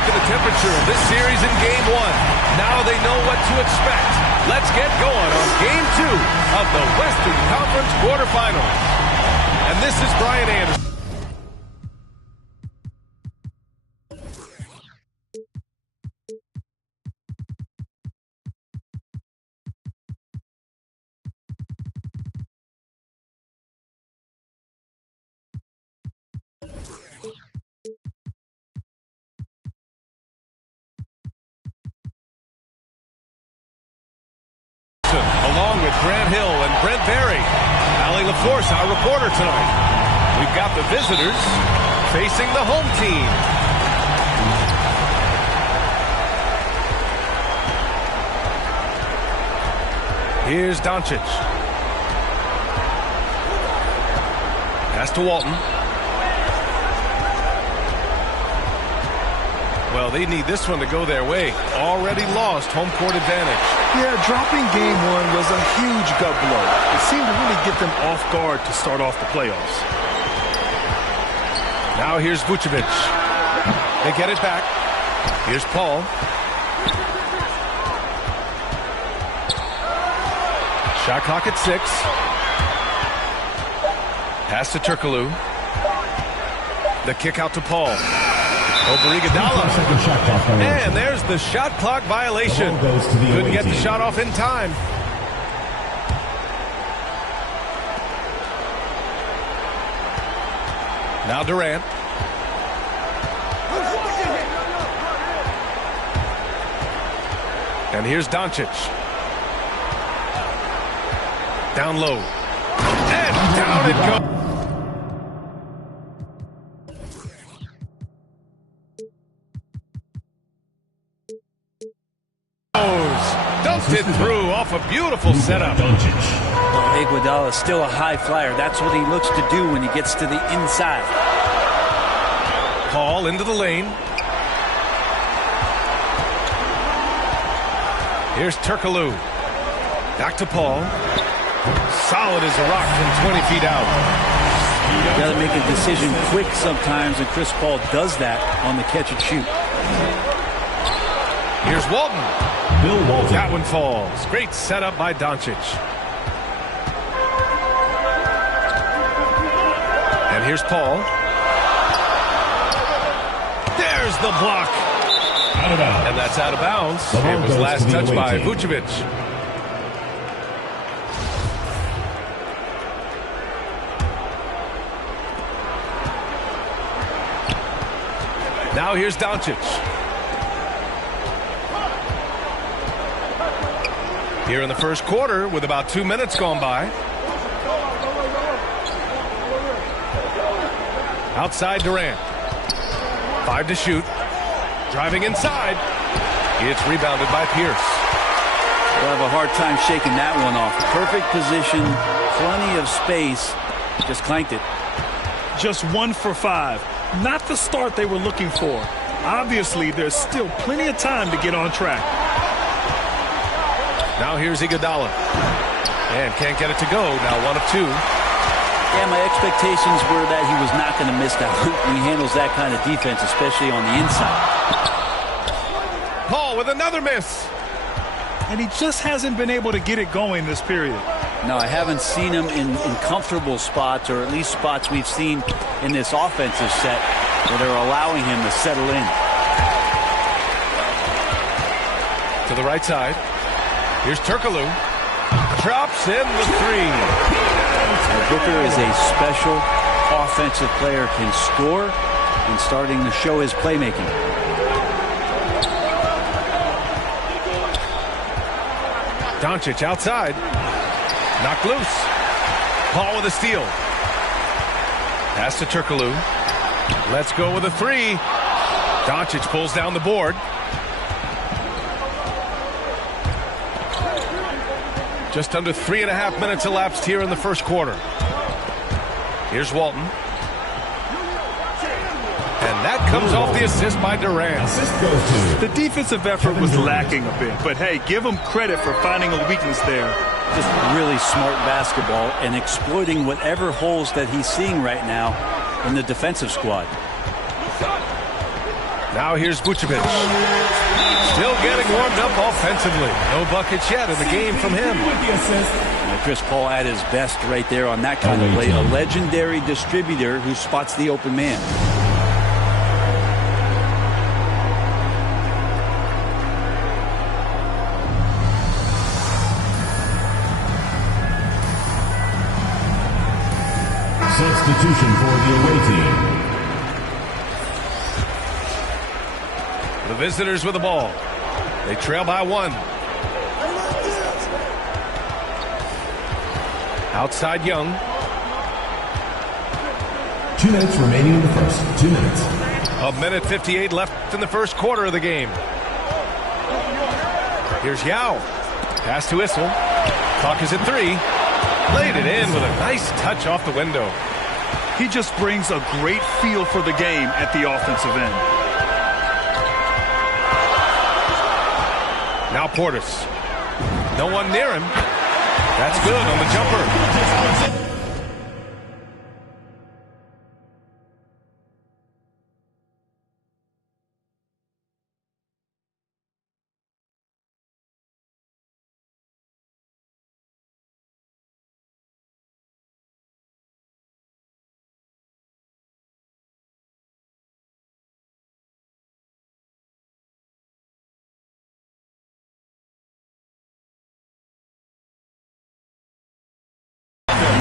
taking the temperature of this series in Game 1. Now they know what to expect. Let's get going on Game 2 of the Western Conference quarterfinals. And this is Brian Anderson. Along with Grant Hill and Brent Barry. Allie LaForce, our reporter tonight. We've got the visitors facing the home team. Here's Doncic. Pass to Walton. Well, they need this one to go their way. Already lost home court advantage. Yeah, dropping Game 1 was a huge gut blow. It seemed to really get them off guard to start off the playoffs. Now here's Vucevic. They get it back. Here's Paul. Shot clock at 6. Pass to Turkoglu. The kick out to Paul. Over Iguodala. And there's the shot clock violation. Couldn't get the shot off in time. Now Durant. And here's Doncic. Down low. And down it goes. Dumped it through off a beautiful setup. Iguodala is still a high flyer. That's what he looks to do when he gets to the inside. Paul into the lane. Here's Turkoglu. Back to Paul. Solid as a rock from 20 feet out. You got to make a decision quick sometimes, and Chris Paul does that on the catch and shoot. Here's Walton. Bill Walton. That one falls. Great setup by Doncic. And here's Paul. There's the block. Out of bounds. And that's out of bounds. It was last touched by Vucevic. Now here's Doncic. Here in the first quarter with about 2 minutes gone by. Outside Durant. 5 to shoot. Driving inside. It's rebounded by Pierce. We'll have a hard time shaking that one off. Perfect position. Plenty of space. Just clanked it. Just 1 for 5. Not the start they were looking for. Obviously, there's still plenty of time to get on track. Now here's Iguodala. And can't get it to go. Now 1 of 2. Yeah, my expectations were that he was not going to miss that. He handles that kind of defense, especially on the inside. Paul with another miss. And he just hasn't been able to get it going this period. No, I haven't seen him in comfortable spots, or at least spots we've seen in this offensive set where they're allowing him to settle in. To the right side. Here's Turkoglu. Drops in the 3. Booker is a special offensive player, can score, and starting to show his playmaking. Doncic outside. Knocked loose. Paul with a steal. Pass to Turkoglu. Let's go with a 3. Doncic pulls down the board. Just under 3.5 minutes elapsed here in the first quarter. Here's Walton. And that comes off the assist by Durant. The defensive effort was lacking a bit, but hey, give him credit for finding a weakness there. Just really smart basketball and exploiting whatever holes that he's seeing right now in the defensive squad. Now here's Vucevic. Still getting warmed up offensively. No buckets yet in the game from him. Chris Paul at his best right there on that kind of play. A legendary distributor who spots the open man. Substitution for the away team. The visitors with the ball. They trail by 1. Outside Young. 2 minutes remaining in the first. 2 minutes. A minute 58 left in the first quarter of the game. Here's Yao. Pass to Issel. Clock is at 3. Laid it in with a nice touch off the window. He just brings a great feel for the game at the offensive end. Now Portis. No one near him. That's good on the jumper.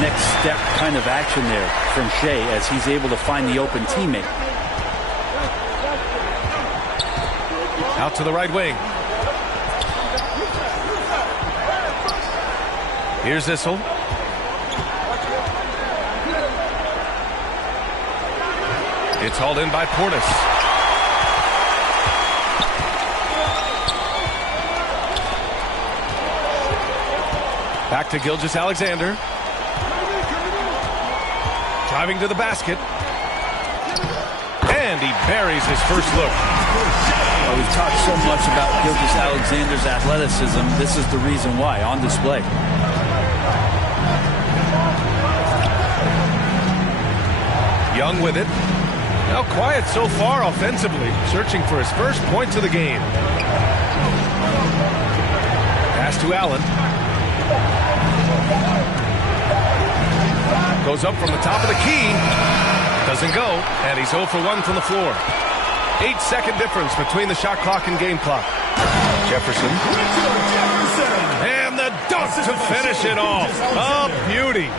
Next step kind of action there from Shea as he's able to find the open teammate. Out to the right wing. Here's Issel. It's hauled in by Portis. Back to Gilgeous-Alexander. Driving to the basket. And he buries his first look. Well, we've talked so much about Gilgeous-Alexander's athleticism. This is the reason why, on display. Young with it. Now quiet so far offensively. Searching for his first points of the game. Pass to Allen. Goes up from the top of the key. Doesn't go. And he's 0 for 1 from the floor. 8-second difference between the shot clock and game clock. Jefferson. And the dunk to finish it off. A beauty.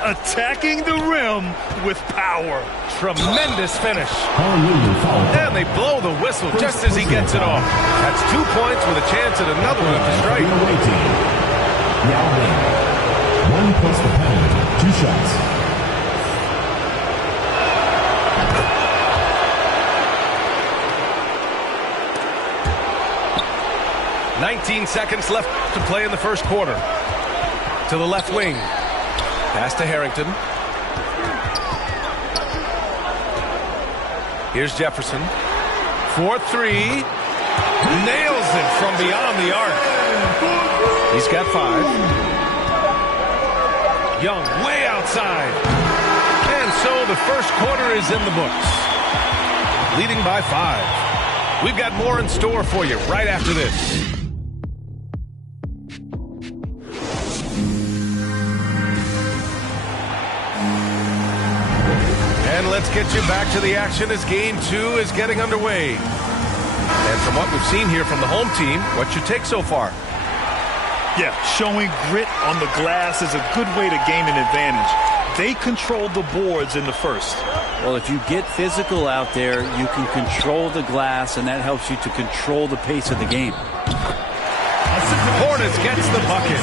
Attacking the rim with power. Tremendous finish. And they blow the whistle just as he gets it off. That's 2 points with a chance at another one at the strike. 1 plus the penalty. 2 shots. "19 seconds left to play in the first quarter. To the left wing. Pass to Harrington. Here's Jefferson. 4-3. Nails it from beyond the arc. He's got 5. Young way outside. And so the first quarter is in the books. Leading by 5. We've got more in store for you right after this. And let's get you back to the action as Game 2 is getting underway. And from what we've seen here from the home team, what's your take so far? Yeah, showing grit on the glass is a good way to gain an advantage. They controlled the boards in the first. Well, if you get physical out there, you can control the glass, and that helps you to control the pace of the game. Portis gets the bucket.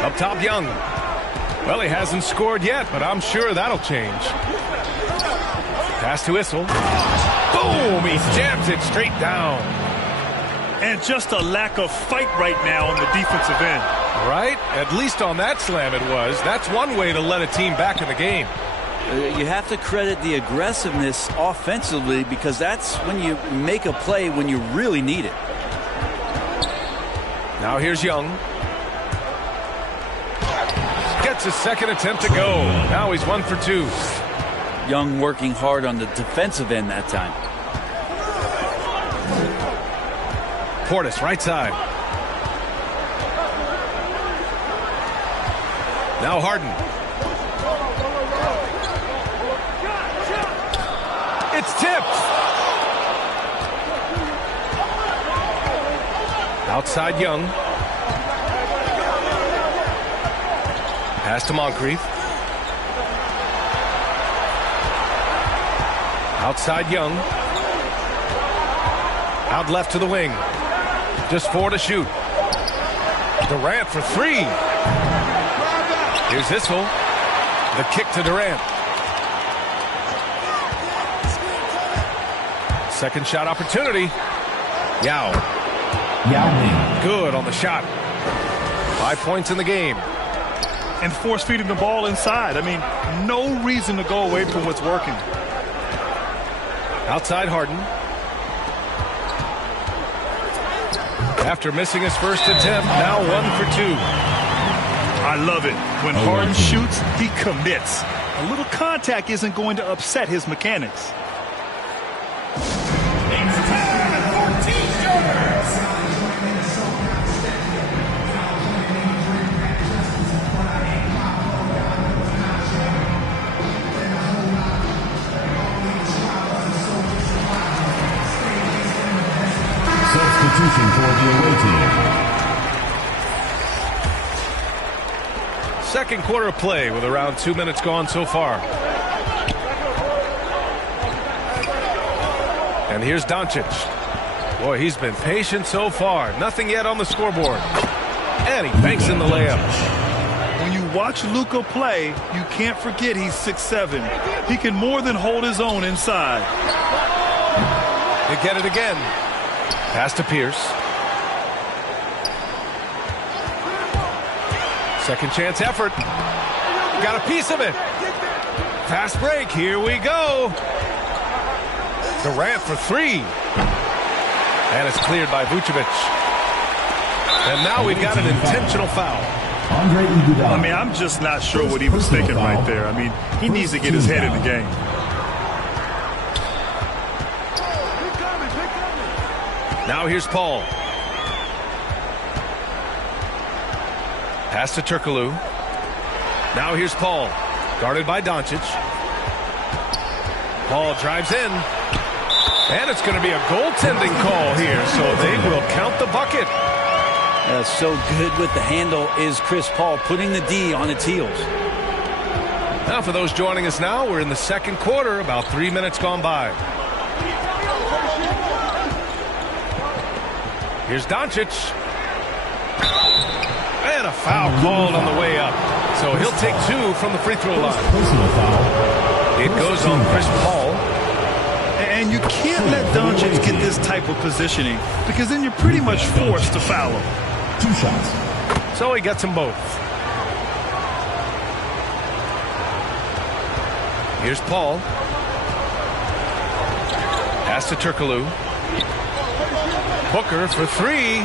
Up top, Young. Well, he hasn't scored yet, but I'm sure that'll change. Pass to Issel. Boom! He jams it straight down. And just a lack of fight right now on the defensive end. Right? At least on that slam it was. That's one way to let a team back in the game. You have to credit the aggressiveness offensively because that's when you make a play when you really need it. Now here's Young. That's his second attempt to go. Now he's 1 for 2. Young working hard on the defensive end that time. Portis, right side. Now Harden. It's tipped. Outside Young. Pass to Moncrief. Outside Young. Out left to the wing. Just 4 to shoot. Durant for 3. Here's Issel. The kick to Durant. Second shot opportunity. Yao. Good on the shot. 5 points in the game. And force feeding the ball inside. I mean, no reason to go away from what's working. Outside Harden. After missing his first attempt, now 1 for 2. I love it. When Harden shoots, he commits. A little contact isn't going to upset his mechanics. Substitution for the away team. Second quarter of play with around 2 minutes gone so far. And here's Doncic. Boy, he's been patient so far. Nothing yet on the scoreboard. And he banks in the layup. When you watch Luka play, you can't forget he's 6'7". He can more than hold his own inside. They get it again. Pass to Pierce. Second chance effort. Got a piece of it. Fast break. Here we go. Durant for 3. And it's cleared by Vucevic. And now we've got an intentional foul. I mean, I'm just not sure what he was thinking right there. I mean, he needs to get his head in the game. Now here's Paul. Pass to Turkoglu. Now here's Paul. Guarded by Doncic. Paul drives in. And it's going to be a goaltending call here, so they will count the bucket. So good with the handle is Chris Paul, putting the D on its heels. Now for those joining us now, we're in the second quarter, about 3 minutes gone by. Here's Doncic. And a foul called on the way up. So he'll take 2 from the free throw line. It goes on Chris Paul. And you can't let Doncic get this type of positioning because then you're pretty much forced to foul him. 2 shots. So he gets them both. Here's Paul. Pass to Turkoglu. Booker for 3.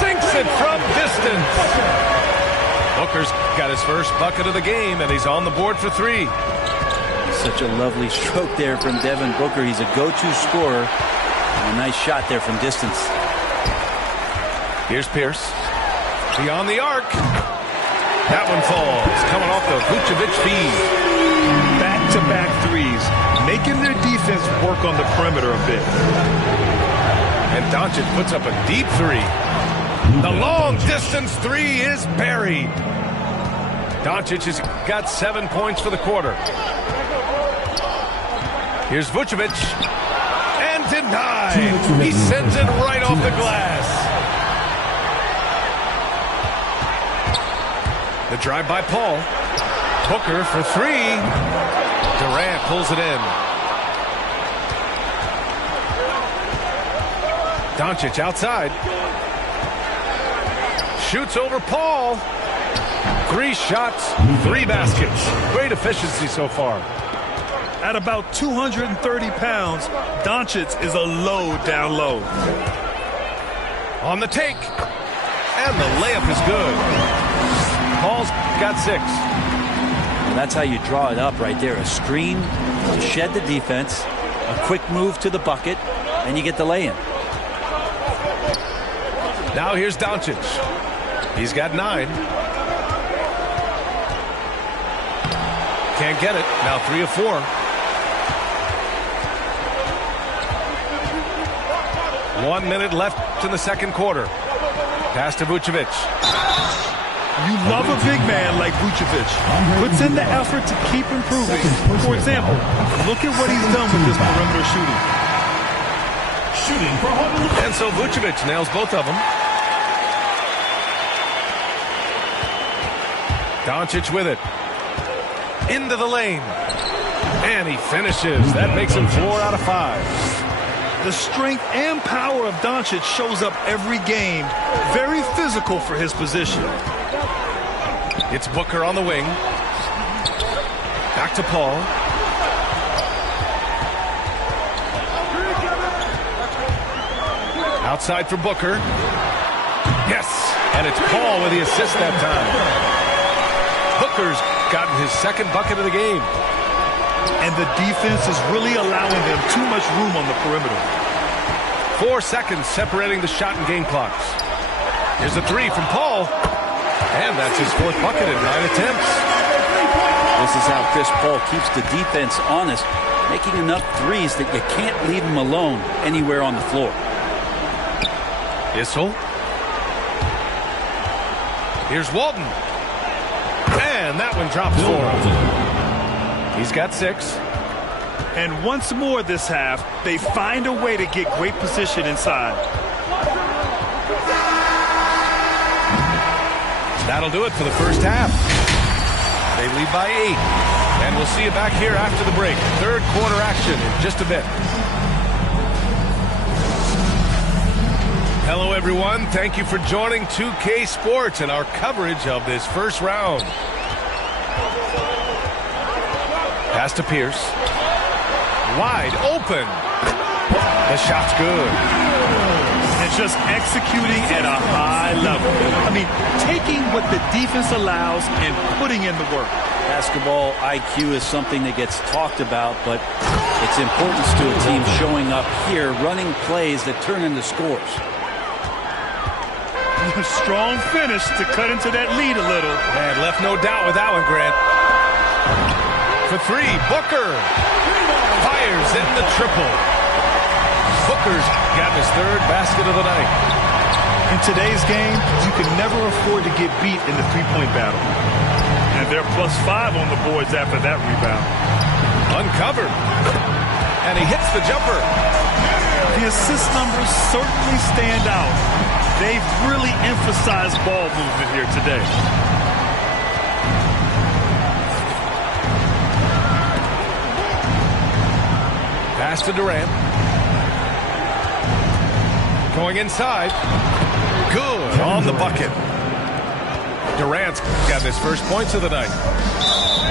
Sinks it from distance. Booker's got his first bucket of the game, and he's on the board for 3. Such a lovely stroke there from Devin Booker. He's a go-to scorer. And a nice shot there from distance. Here's Pierce. Beyond the arc. That one falls. Coming off the Vucevic feed. Back-to-back threes. Making their defense work on the perimeter a bit. And Doncic puts up a deep 3. The long-distance 3 is buried. Doncic has got 7 points for the quarter. Here's Vucevic. And denied. He sends it right off the glass. The drive by Paul. Booker for 3. Durant pulls it in. Doncic outside. Shoots over Paul. 3 shots, 3 baskets. Great efficiency so far. At about 230 pounds, Doncic is a load down low. On the take. And the layup is good. Paul's got 6. Well, that's how you draw it up right there. A screen to shed the defense, a quick move to the bucket, and you get the lay-in. Now here's Doncic. He's got 9. Can't get it. Now 3 of 4. 1 minute left in the second quarter. Pass to Vucevic. You love a big man like Vucevic. Puts in the effort to keep improving. For example, look at what he's done with this perimeter shooting. And so Vucevic nails both of them. Doncic with it. Into the lane. And he finishes. That makes him 4 out of 5. The strength and power of Doncic shows up every game. Very physical for his position. It's Booker on the wing. Back to Paul. Outside for Booker. Yes. And it's Paul with the assist that time. Booker's gotten his second bucket of the game. And the defense is really allowing them too much room on the perimeter. 4 seconds separating the shot and game clocks. Here's a 3 from Paul. And that's his 4th bucket in 9 attempts. This is how Chris Paul keeps the defense honest, making enough threes that you can't leave him alone anywhere on the floor. Issel. Here's Walton. And that one drops for him. He's got 6. And once more this half, they find a way to get great position inside. That'll do it for the first half. They lead by 8. And we'll see you back here after the break. Third quarter action in just a bit. Hello, everyone. Thank you for joining 2K Sports and our coverage of this first round. Pass to Pierce. Wide open. The shot's good. And just executing at a high level. I mean, taking what the defense allows and putting in the work. Basketball IQ is something that gets talked about, but its importance to a team showing up here, running plays that turn into scores. Strong finish to cut into that lead a little. And left no doubt with that one, Grant. For 3, Booker fires in the triple. Booker's got his 3rd basket of the night. In today's game, you can never afford to get beat in the three-point battle. And they're +5 on the boards after that rebound. Uncovered. And he hits the jumper. The assist numbers certainly stand out. They've really emphasized ball movement here today. Pass to Durant. Going inside. Good on the bucket. Durant's got his first points of the night.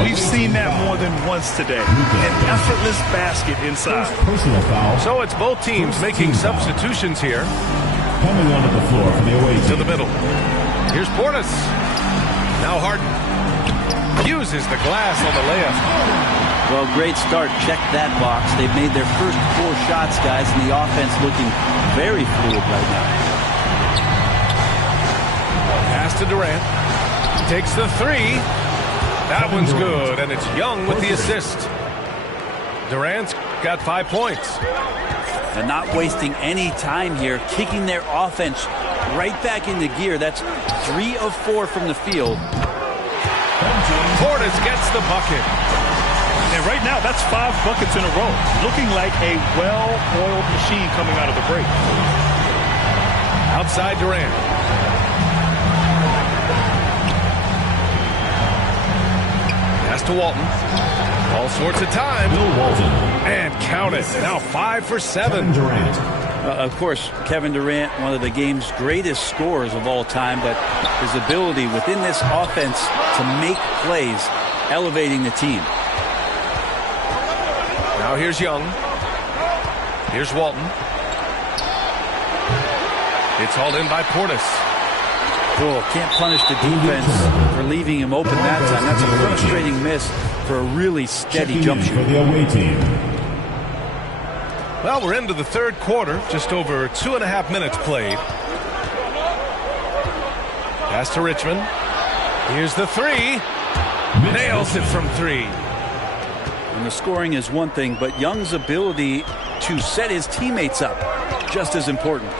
We've seen that more than once today. An effortless basket inside. Personal foul. So it's both teams making substitutions here. Coming onto the floor for the away To team. the middle. Here's Portis. Now Harden. Uses the glass on the layup. Well, great start. Check that box. They've made their first 4 shots, guys, and the offense looking very fluid right now. Pass to Durant. Takes the 3. That one's good, and it's Young with the assist. Durant's got 5 points. And not wasting any time here, kicking their offense right back into gear. That's 3 of 4 from the field. Portis gets the bucket. And right now, that's 5 buckets in a row. Looking like a well-oiled machine coming out of the break. Outside Durant. Pass to Walton. All sorts of time. Bill Walton. And count it. Now 5 for 7. Kevin Durant. Of course, Kevin Durant, one of the game's greatest scorers of all time, but his ability within this offense to make plays, elevating the team. Now here's Young. Here's Walton. It's hauled in by Portis. Cool. Can't punish the defense for leaving him open that time. That's a frustrating miss for a really steady jump For shot. the away team. Well, we're into the third quarter. Just over 2.5 minutes played. Pass to Richmond. Here's the three. Nails it from three. And the scoring is one thing, but Young's ability to set his teammates up, just as important.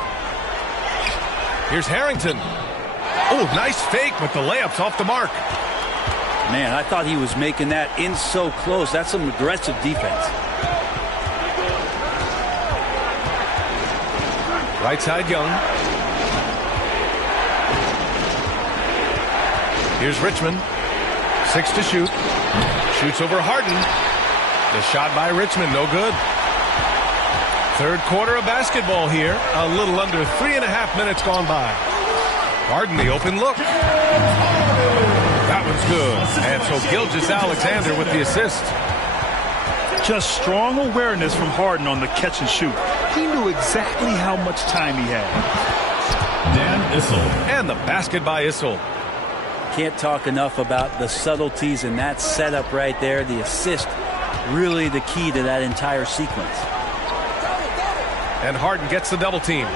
Here's Harrington. Oh, nice fake, but the layup's off the mark. Man, I thought he was making that in so close. That's some aggressive defense. Right side, Young. Here's Richmond. 6 to shoot. Shoots over Harden. The shot by Richmond, no good. Third quarter of basketball here. A little under 3.5 minutes gone by. Harden, the open look. That one's good. And so Gilgeous-Alexander with the assist. Just strong awareness from Harden on the catch and shoot. He knew exactly how much time he had. Dan Issel. And the basket by Issel. Can't talk enough about the subtleties in that setup right there. The assist, really the key to that entire sequence. And Harden gets the double team.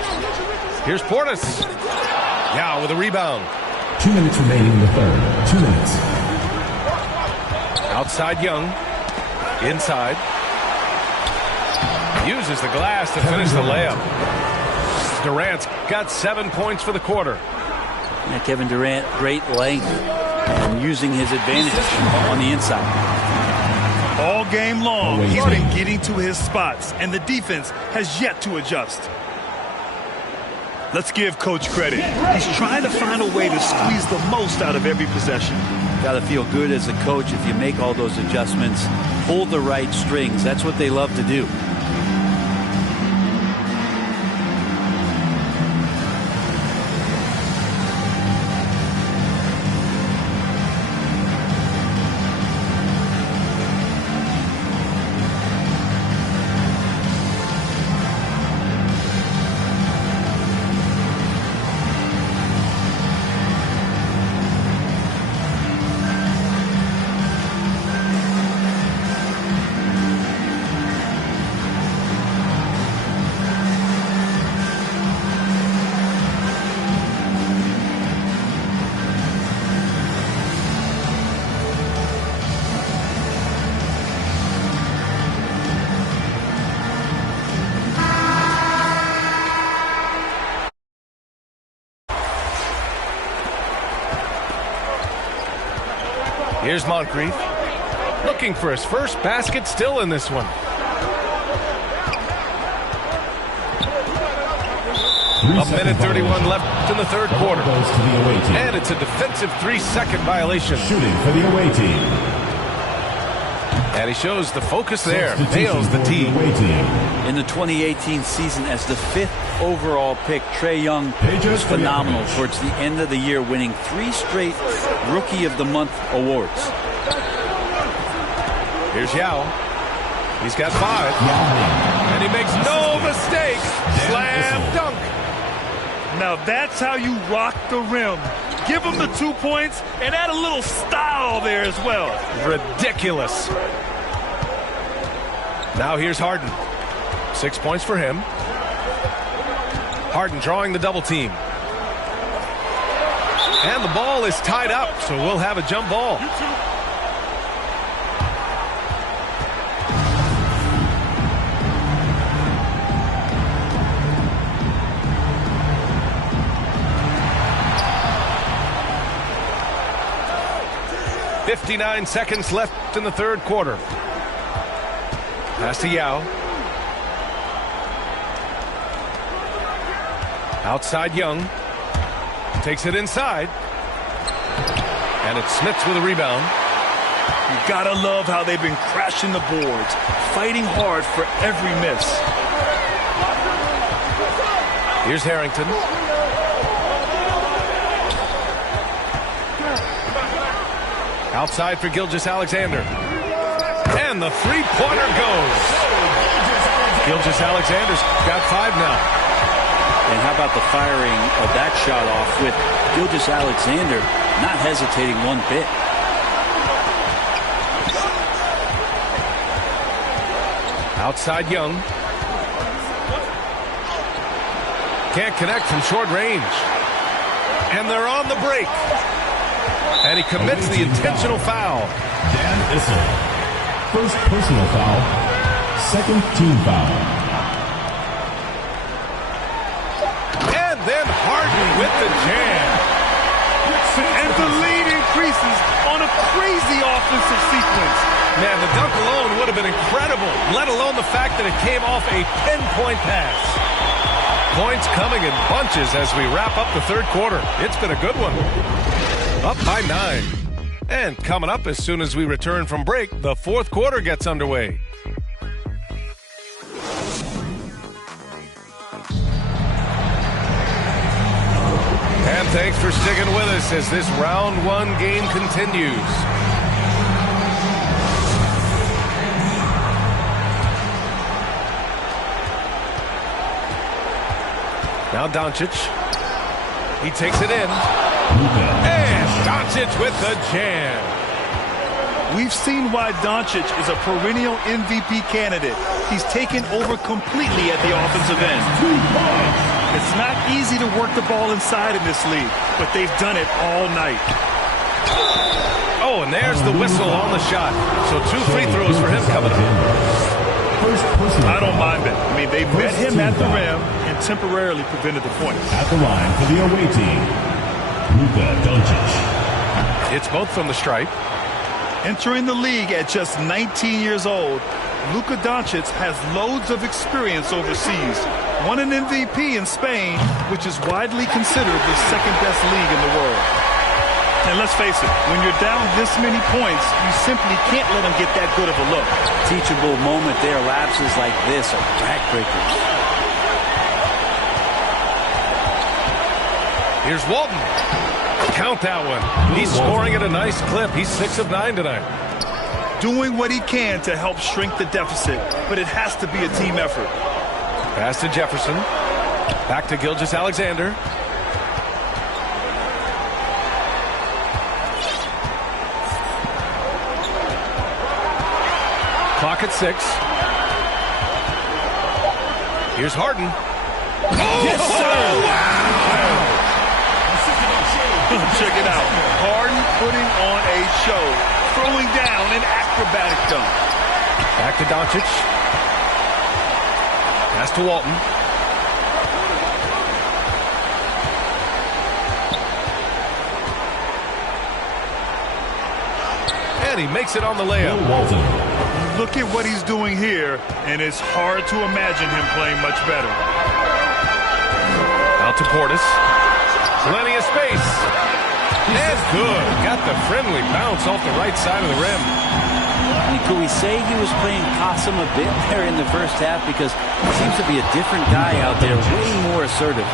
Here's Portis. Yao with a rebound. 2 minutes remaining in the third. 2 minutes. Outside Young. Inside. Uses the glass to finish the layup. Durant's got 7 points for the quarter. Yeah, Kevin Durant, great length and using his advantage on the inside. All game long, he's been getting to his spots, and the defense has yet to adjust. Let's give Coach credit. He's trying to find a way to squeeze the most out of every possession. Got to feel good as a coach if you make all those adjustments, pull the right strings. That's what they love to do. Here's Moncrief. Looking for his first basket, still in this one. A minute 31 left in the third quarter. Goes to the away team. And it's a defensive 3-second violation. Shooting for the away team. And he shows the focus there. Nails the tee. Away team. In the 2018 season as the 5th overall pick, Trae Young was Stojakovic. phenomenal towards the end of the year, winning 3 straight Rookie of the Month awards. Here's Yao. He's got 5. And he makes no mistake. Slam dunk. Now that's how you rock the rim. Give him the 2 points and add a little style there as well. Ridiculous. Now here's Harden. 6 points for him. Harden drawing the double team. And the ball is tied up, so we'll have a jump ball. .59 seconds left in the third quarter. Pass to Yao. Outside Young. Takes it inside. And it's Smits with a rebound. You gotta love how they've been crashing the boards, fighting hard for every miss. Here's Harrington. Outside for Gilgeous-Alexander. And the three-pointer goes. Gilgeous-Alexander's got 5 now. And how about the firing of that shot off with Gilgeous-Alexander not hesitating one bit. Outside Young. Can't connect from short range. And they're on the break. And he commits the intentional foul. Dan Issel. First personal foul. Second team foul. And then Harden with the jam. And the lead increases on a crazy offensive sequence. Man, the dunk alone would have been incredible, let alone the fact that it came off a pinpoint pass. Points coming in bunches as we wrap up the third quarter. It's been a good one. Up by 9. And coming up as soon as we return from break, the fourth quarter gets underway. And thanks for sticking with us as this round one game continues. Now Doncic. He takes it in. And Doncic with the jam. We've seen why Doncic is a perennial MVP candidate. He's taken over completely at the offensive end. It's not easy to work the ball inside in this league, but they've done it all night. Oh, and there's the whistle on the shot. So 2 free throws for him coming up. I don't mind it. I mean, they met him at the rim and temporarily prevented the points. At the line for the away team, Luka Doncic. It's both from the stripe. Entering the league at just 19 years old, Luka Doncic has loads of experience overseas. Won an MVP in Spain, which is widely considered the second-best league in the world. And let's face it, when you're down this many points, you simply can't let them get that good of a look. Teachable moment there. Lapses like this are backbreakers. Here's Walton. Count that one. He's scoring at a nice clip. He's 6 of 9 tonight. Doing what he can to help shrink the deficit, but it has to be a team effort. Pass to Jefferson. Back to Gilgeous-Alexander. Clock at 6. Here's Harden. Oh, yes, sir! Wow! Check it out. Harden putting on a show, throwing down an acrobatic dunk. Back to Doncic. Pass to Walton. And he makes it on the layup. Walton. Look at what he's doing here, and it's hard to imagine him playing much better. Out to Portis. Plenty of space. And good. Got the friendly bounce off the right side of the rim. I mean, could we say he was playing possum a bit there in the first half? Because he seems to be a different guy out there, way more assertive.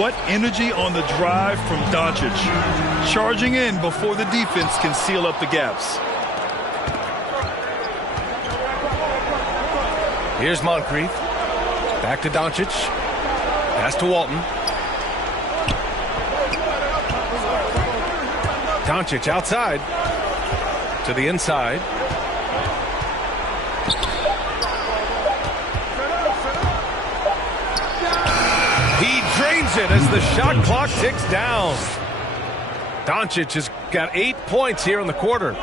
What energy on the drive from Doncic. Charging in before the defense can seal up the gaps. Here's Moncrief. Back to Doncic. Pass to Walton. Doncic outside. To the inside. He drains it as the shot clock ticks down. Doncic has got 8 points here in the quarter.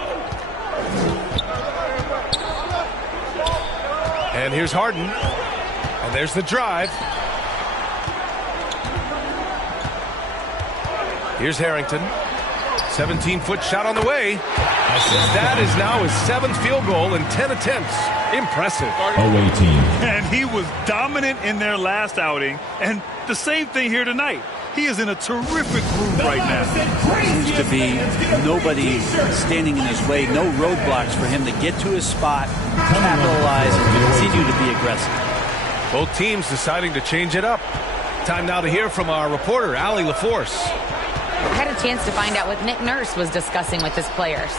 And here's Harden. And there's the drive. Here's Harrington. 17-foot shot on the way. That is now his 7th field goal in 10 attempts. Impressive. Away team. And he was dominant in their last outing. And the same thing here tonight. He is in a terrific groove right now. Seems to be nobody standing in his way, no roadblocks for him to get to his spot, capitalize, and continue to be aggressive. Both teams deciding to change it up. Time now to hear from our reporter, Allie LaForce. I had a chance to find out what Nick Nurse was discussing with his players.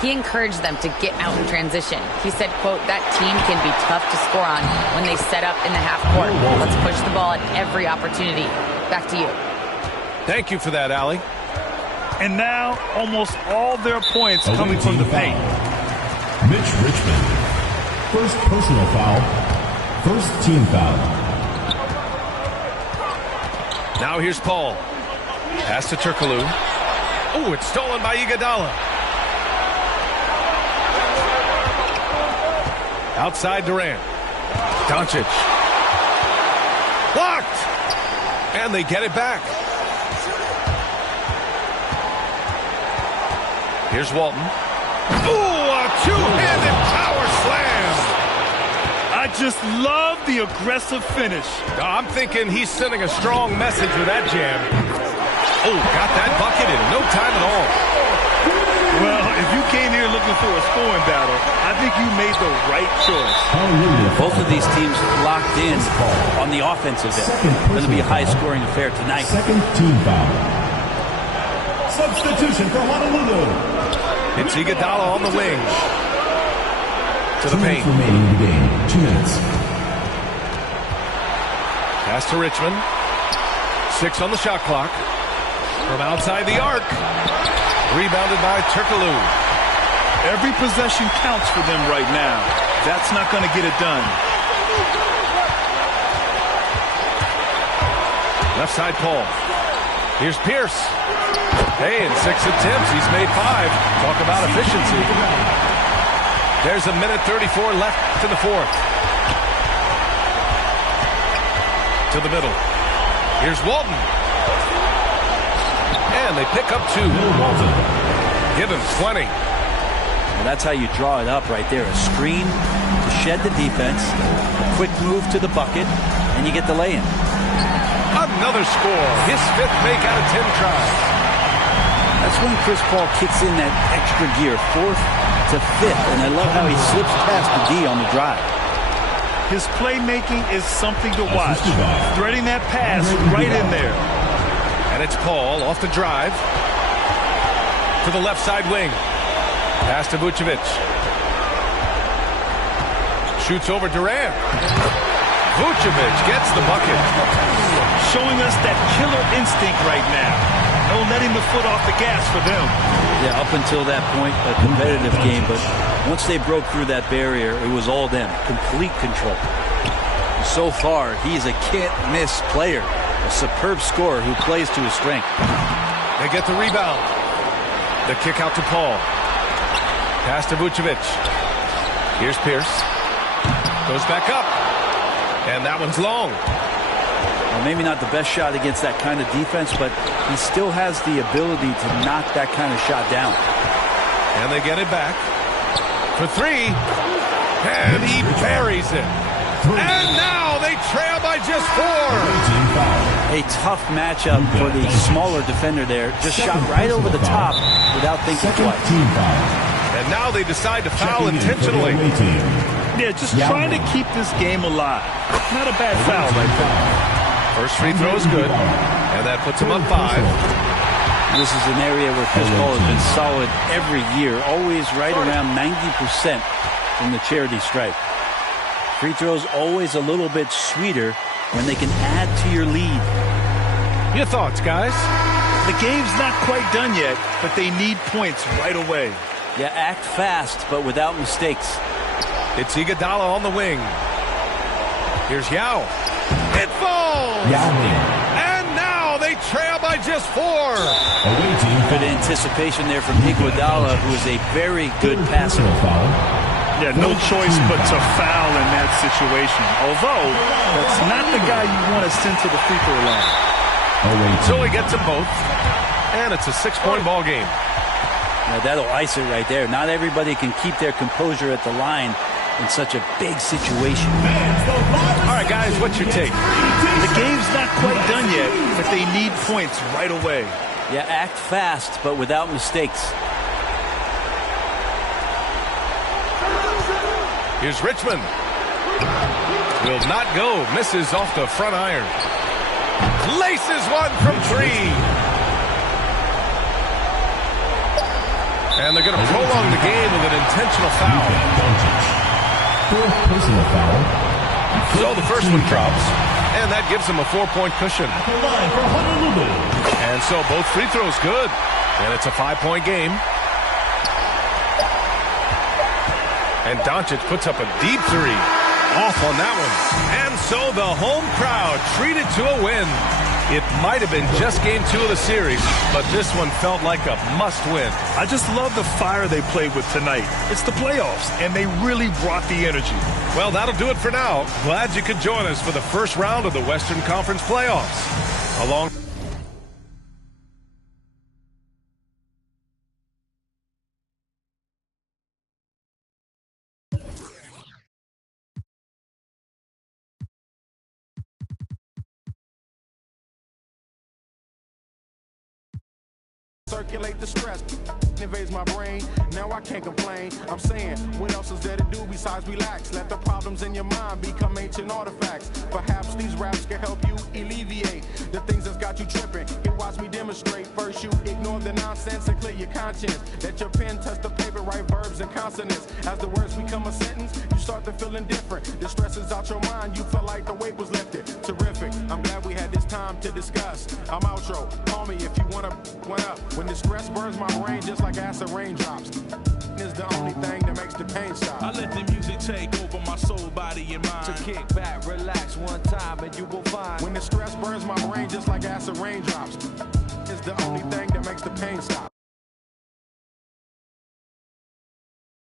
He encouraged them to get out in transition. He said, quote, that team can be tough to score on when they set up in the half court. Let's push the ball at every opportunity. Back to you. Thank you for that, Allie. And now, almost all their points coming from the paint. Mitch Richmond. First personal foul. First team foul. Now here's Paul. Pass to Turkoglu. Oh, it's stolen by Iguodala. Outside Durant. Doncic. Blocked. And they get it back. Here's Walton. Ooh, a two-handed power slam. I just love the aggressive finish. I'm thinking he's sending a strong message with that jam. Oh, got that bucket in no time at all. Well, if you came here looking for a scoring battle, I think you made the right choice. Both of these teams locked in on the offensive end. Going to be a high-scoring affair tonight. Second team foul. Substitution for Honolulu. It's Iguodala on the wing. To the paint. 2 minutes remaining in the game. 2 minutes. Pass to Richmond. 6 on the shot clock. From outside the arc. Rebounded by Turkoglu. Every possession counts for them right now. That's not going to get it done. Left side Paul. Here's Pierce. Hey, in 6 attempts, he's made 5. Talk about efficiency. There's a minute 34 left to the fourth. To the middle. Here's Walton. And they pick up 2. Give him 20. Well, that's how you draw it up right there. A screen to shed the defense, a quick move to the bucket, and you get the lay-in. Another score. His 5th make out of 10 tries. That's when Chris Paul kicks in that extra gear, 4th to 5th, and I love how he slips past the D on the drive. His playmaking is something to watch. Threading that pass right in there. And it's Paul off the drive to the left side wing. Pass to Vucevic. Shoots over Durant. Vucevic gets the bucket. Showing us that killer instinct right now. No letting the foot off the gas for them. Yeah, up until that point, a competitive game, but once they broke through that barrier, it was all them. Complete control. And so far, he's a can't-miss player. A superb scorer who plays to his strength. They get the rebound. The kick out to Paul. Pass to Vucevic. Here's Pierce. Goes back up. And that one's long. Well, maybe not the best shot against that kind of defense, but he still has the ability to knock that kind of shot down. And they get it back. For 3. And he buries it. And now they trail by just 4. A tough matchup for the smaller defender there. Just shot right over the top without thinking twice. And now they decide to foul intentionally. Yeah, just trying to keep this game alive. Not a bad foul right there. First free throw is good. And that puts him up 5. This is an area where Chris Paul has been solid every year. Always right around 90% from the charity stripe. Free throws always a little bit sweeter when they can add to your lead. Your thoughts, guys? The game's not quite done yet, but they need points right away. Yeah, act fast, but without mistakes. It's Iguodala on the wing. Here's Yao. It falls! And now they trail by just 4. Good anticipation there from Iguodala, who is a very good passer. Yeah, no choice but to foul in that situation. Although, that's not the guy you want to send to the free throw line. So he gets them both. And it's a 6-point ball game. Now that'll ice it right there. Not everybody can keep their composure at the line in such a big situation. All right, guys, what's your take? The game's not quite done yet, but they need points right away. Yeah, act fast, but without mistakes. Here's Richmond. Will not go. Misses off the front iron. Laces one from 3. And they're going to prolong the game with an intentional foul. Fourth personal foul. So the first one drops, and that gives them a 4-point cushion. The line for Honolulu. And so both free throws good, and it's a 5-point game. And Doncic puts up a deep three. Off on that one. And so the home crowd treated to a win. It might have been just game 2 of the series, but this one felt like a must-win. I just love the fire they played with tonight. It's the playoffs, and they really brought the energy. Well, that'll do it for now. Glad you could join us for the first round of the Western Conference playoffs. Along circulate the stress, invades my brain. Now I can't complain. I'm saying, what else is there to do besides relax? Let the problems in your mind become ancient artifacts. Perhaps these raps can help you alleviate the things that's got you tripping. Here, watch me demonstrate. First, you ignore the nonsense and clear your conscience. Let your pen touch the paper, write verbs and consonants. As the words become a sentence, you start to feel indifferent. The stress is out your mind. You feel like the weight was lifted. Terrific. I'm glad we had this time to discuss. I'm outro. Call me if you want to one up. When the stress burns my brain just like acid raindrops, is the only thing that makes the pain stop. I let the music take over my soul, body, and mind. To kick back, relax one time, and you will